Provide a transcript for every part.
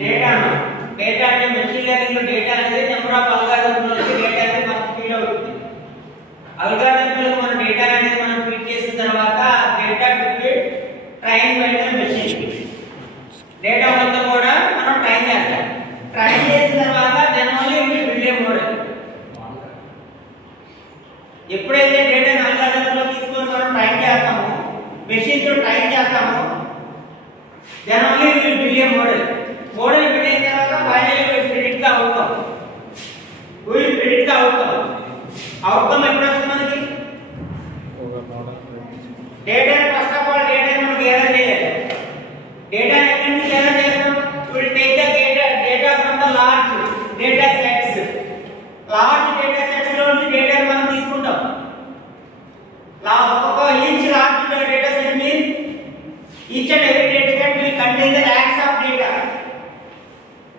Data data అంటే machine learning లో data అనేది నెంబర్ ఆఫ్ అల్గారిథమ్స్ నుంచి డేటా అనేది మనకు ఫీడ్ అవుతుంది. అల్గారిథమ్స్ లో మన డేటా అనేది మనం ఫీడ్ చేసిన తర్వాత data to be train by the machine. Data మొత్తం కూడా మనం ట్రైన్ చేస్తాం. ట్రైన్ చేసిన తర్వాత then only we build a model. ఎప్పుడైతే డేటాను అల్గారిథమ్స్ లో తీసుకొని మనం ట్రైన్ చేస్తామో, మెషిన్ తో ట్రైన్ చేస్తామో, then only we build a model. Model build అయిన తర్వాత finally we predict the outcome. Outcome ఎప్పుడు వస్తుంది మనకి? Data first of all data మనం గ్యాదర్ చేయాలి. డేటా ఎక్కడి నుంచి గ్యాదర్ చేస్తాం? Will take the data from the large data sets. Large data sets లో నుంచి డేటా మనం తీసుకుంటాం. ఒక్కొక్క each large data set means each and every data set will contain the lakhs of data.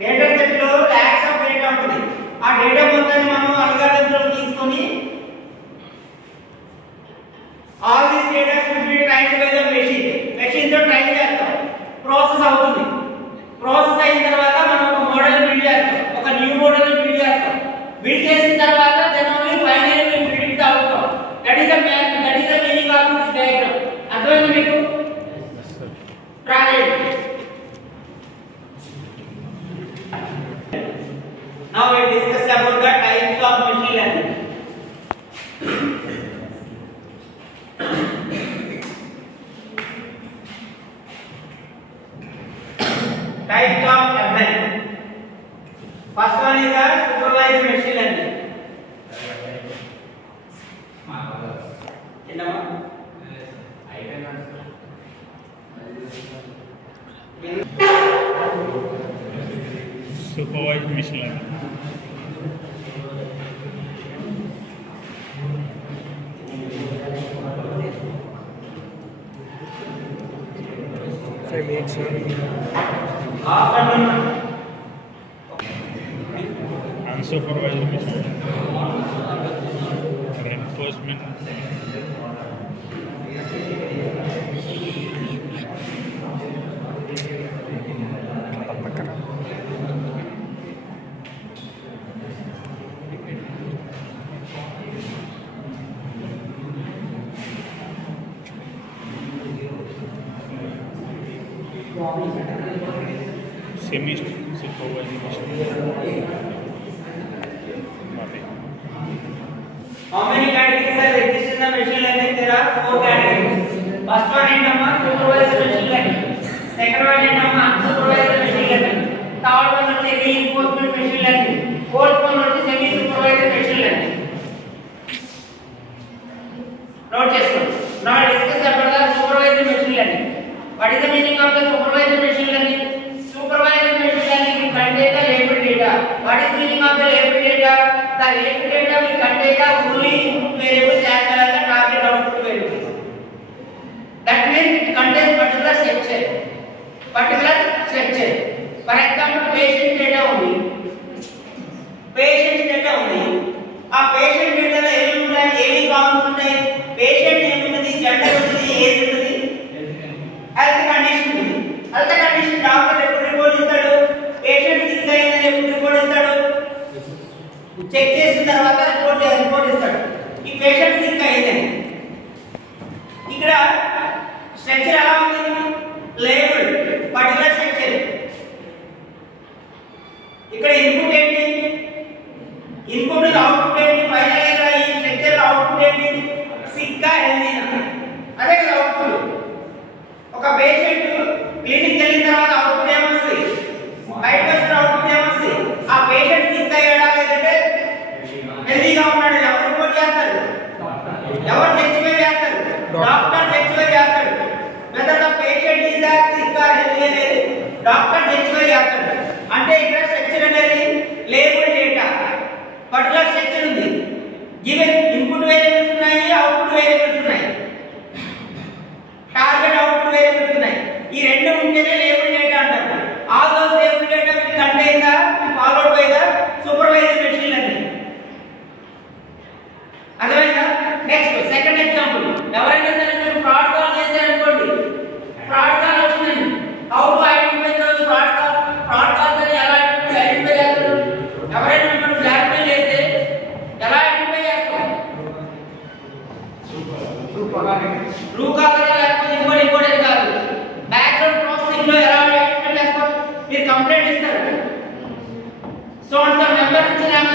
Data set లో lakhs of data ఉంటుంది. ఆ data మొత్తాన్ని మనం అల్గారిథమ్స్ లో తీసుకొని all these data should be trained by the machine తో train చేస్తాం. Process అవుతుంది. ప్రాసెస్ అయిన తర్వాత మనం ఒక మోడల్ బిల్డ్ చేస్తాం. ఒక న్యూ మోడల్ బిల్డ్ చేస్తాం. బిల్డ్ చేసిన తర్వాత then only finally we predict the outcome. That is the meaning of this diagram. అర్థమైందా మీకు? Try. Now we discuss about the types of machine learning. Types of ML. First one is the supervised machine learning. Supervised machine learning. Unsupervised machine learning. Reinforcement. Semi-supervised machine learning. How many categories are exist in the machine learning? There are 4 categories. First one is supervised machine learning. Second one is unsupervised machine learning. Third one is reinforcement machine learning. Fourth one is semi-supervised machine learning. Note this one. Now discuss about the supervised machine learning. What is the meaning of the supervised machine learning? Supervised machine learning will contain the labeled data. What is the meaning of the labeled data? The labeled data will contain the only input variables as well as the target output variables. That means it contains particular structure. For example, patient data only. Patient data only. A patient data lo ఏమి ఉంటాయి? ఏమి Commons ఉంటాయి? Patient ఏముంటది? Gender ఉంటుంది, age ఉంటుంది, health condition ఉంది. Health condition doctor ఎప్పుడు report ఇస్తాడు? పేషెంట్ సిక్ అయిందని ఎప్పుడు రిపోర్ట్ ఇస్తాడు? చెక్ చేసిన తర్వాత రిపోర్ట్ ఇస్తాడు. ఈ పేషెంట్ సిక్ అయిందని. ఇక్కడ స్ట్రక్చర్ ఎలా ఉంది? Label particular structure. ఇక్కడ ఇన్పుట్ ఏంటి? ఇన్పుట్ అవుట్పుట్ ఏంటి? ఫైనల్ గా ఈ స్ట్రక్చర్ అవుట్పుట్ ఏంటి? సిక్ గా హెల్తీనా? అదే కదా అవుట్పుట్. ఒక పేషెంట్ క్లినిక్ వెళ్ళిన తర్వాత అవుట్పుట్ ఏమొస్తుంది? బయటకు వచ్చిన అవుట్పుట్ ఏమొస్తుంది? ఆ పేషెంట్ సిక్ అయ్యాడా లేదంటే హెల్తీగా ఉన్నాడు? ఎవరు రిపోర్ట్ చేస్తారు? ఎవరు జడ్జిఫై చేస్తారు? డాక్టర్ జడ్జిఫై చేస్తాడు. Whether the patient is sick or healthy అనేది డాక్టర్ జడ్జిఫై చేస్తాడు. అంటే ఇక్కడ స్ట్రక్చర్ అనేది లేబుల్ డేటా పర్టికులర్ స్ట్రక్చర్ ఉంది. గివెన్ ఇన్పుట్ వేరియబుల్స్ ఉన్నాయి, అవుట్పుట్ వేరియబుల్స్ ఉన్నాయి, టార్గెట్ అవుట్పుట్ వేరియబుల్స్ ఉన్నాయి. ఈ రెండు ఉంటేనే లేబుల్ డేటా అంటారు. All those label data will contain the followed by the supervised machine learning. అర్థమైందా? Next second example. ఎవరైనా సరే మీరు ఫ్రాడ్ కాల్ చేశారనుకోండి, ఫ్రాడ్ కాల్ వచ్చిందండి. How to identify those fraud మీరు కంప్లైంట్ ఇస్తారు. సో అండ్ సో నెంబర్ నుంచి నాకు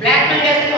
బ్లాక్ మెయిల్ చేస్తున్నారు